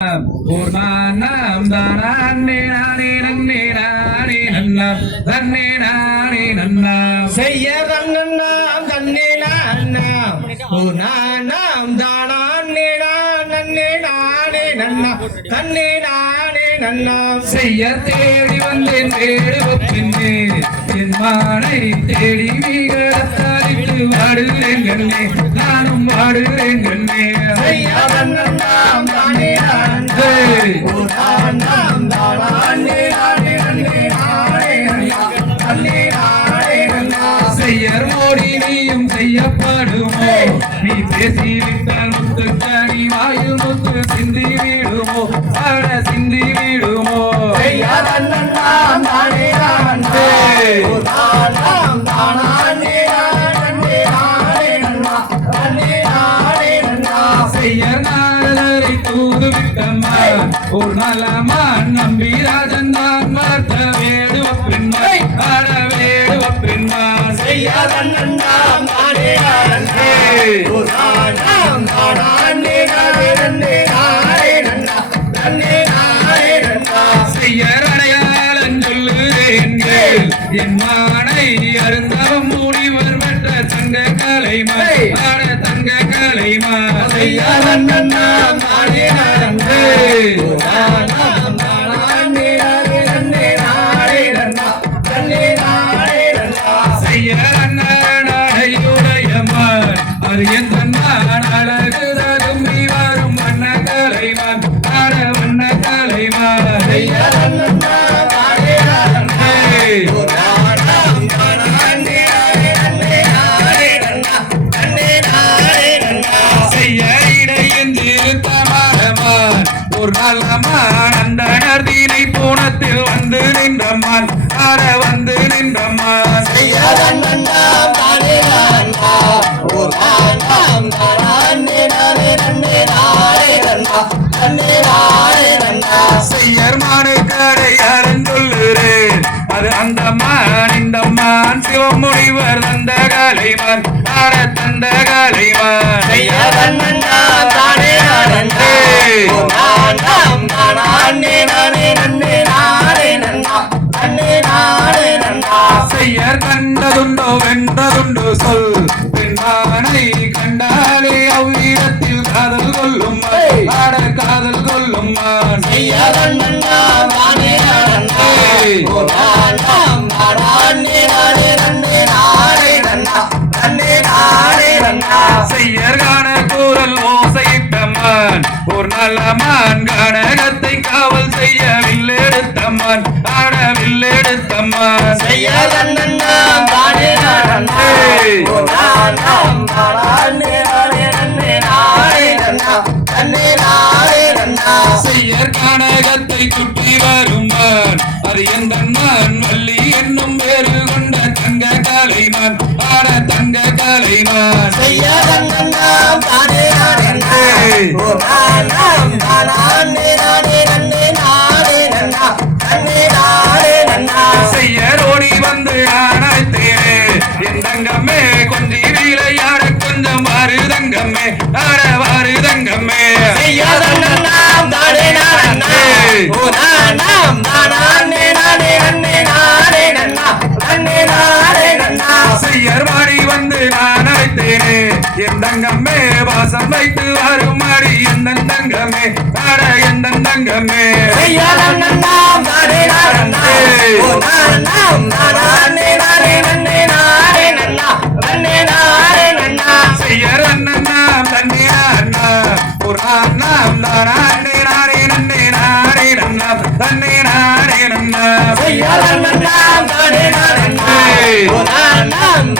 பூர்ணானாம் தானே நானே நன்னே நானே நன்னாம் தன்னே நானே நன்னாம் செய்ய தன்னாம் தன்னே நானாம் பூர்ணானாம் தானே நன்னே நானே நன்னாம் தன்னே நானே நன்னாம் செய்ய தேடி வந்தேன் தேடுவப்பின்னே என் மானை தேடி வீகத்தாரிட்டு வாடுகிறேன் கண்ணே நானும் வாடுகிறேன் கண்ணே செய்ய தன்னாம் தானே பூர்ணானாம் தானே நானே நன்னே நானே நன்னாம் தன்னே நானே நன்னாம் செய்யர் மோடி நீயும் செய்யப்படுமோ நீ பேசிவிட்டால் முத்துக்கணி வாயு முத்து சிந்தி விடுமோ அட சிந்தி விடுமோ செய்ய தன்னாம் தானே பூர்ணானாம் தானே நன்னே நானே நன்னாம் தன்னே நானே நன்னாம் செய்யர் நாளரை தூது விட்டம்மா ஒரு நலமா நம்பி ராஜன் தான் பார்த்த வேடுவ பெண்மை அட வேடுவ பெண்மான் செய்ய தன்னாம் தானே பூர்ணானாம் தானே நன்னே நானே நன்னாம் தன்னே நானே நன்னாம் செய்யர் அடையாளம் சொல்லுறேன்கள் என் மானை அருந்தவம் முனிவர் பெற்ற தங்க கலைமா ஆட தங்க கலைமா செய்ய தன்னாம் தானே பூர்ணானாம் தானே நன்னே நானே நன்னாம் தன்னே நானே நன்னாம் செய்யர் அண்ணடையுடையமான் அது என் தன்னான் அழகுதகும்பி வரும் வண்ண கலைமான் ஆட வண்ண கலைமான் செய்ய தன்னாம் தானே பூர்ணானாம் தானே நன்னே நானே நன்னாம் தன்னே நானே நன்னாம் செய்ய இடையின் திருத்தமானமான் ஒரு நல்லமான் அந்த நர்தீனை பூனத்தில் வந்து நின்றம்மான் ஆட வந்து நின்றம்மான் செய்ய தன்னாம் தானே பூர்ணானாம் தானே நன்னே நானே நன்னாம் தன்னே நானே நன்னாம் செய்யர் மானு கடை அறந்துள்ளுறேன் அது அந்த மான் இந்த மான் சிவமுனிவர் தந்த கலைமான் ஆட தந்த கலைமான் செய்ய தன்னாம் தானே பூர்ணானாம் தானே நன்னே நானே நன்னாம் தன்னே நானே நன்னாம் செய்யர் கண்டதுண்டோ வென்றதுண்டு சொல் பெண்மானை கண்டாலே அவ்விடத்தில் காதல் கொள்ளும் ஆட காதல் கொள்ளும் மான் செய்ய தன்னாம் தானே பூர்ணானாம் தானே நன்னே நானே நன்னாம் தன்னே நானே நன்னாம் செய்யர் காண கூறல் ஓசையிட்டம்மான் ஒரு நல்லமான் கனகத்தை காவல் செய்ய வில்லெடுத்தம்மான் ஆட வில்லெடுத்தம்மான் செய்ய தன்னாம் தானே பூர்ணானாம் தானே நன்னே நானே நன்னாம் தன்னே நானே நன்னாம் செய்யர் கனகத்தை சுற்றி வருமான் அது எந்த நான் வள்ளி என்னும் வேறு கொண்ட தங்க கலைமான் ஆட தங்க கலைமான் செய்ய தன்னாம் தானே பூர்ணானாம் தானே நன்னே நானே நன்னாம் தன்னே நானே நன்னாம் செய்யர் ஓடி வந்து ஆனாய்த்தேனே என் தங்கம்மே கொஞ்சி வீலையாட கொஞ்சம் வாரு தங்கம்மே ஆட வாரு தங்கம்மே செய்ய தன்னாம் தானே பூர்ணானாம் தானே நன்னே நானே நன்னாம் தன்னே நானே நன்னாம் செய்யர் வாடி வந்து நான் அழைத்தேனே என் தங்கம்மே வாசம் வைத்து வரும் மாடி எந்த தங்கமே ஆட எந்த தங்கமே செய்ய தன்னாம் தானே பூர்ணானாம் தானே நன்னே நானே நன்னாம் தன்னே நானே நன்னாம் செய்யர் அண்ணனாம் தன்னே அண்ணா புறானாம் தானே நானே நன்னே நானே நன்னா தன்னே நானே நன்னா செய்ய தன்னாம் தானே பூர்ணானாம்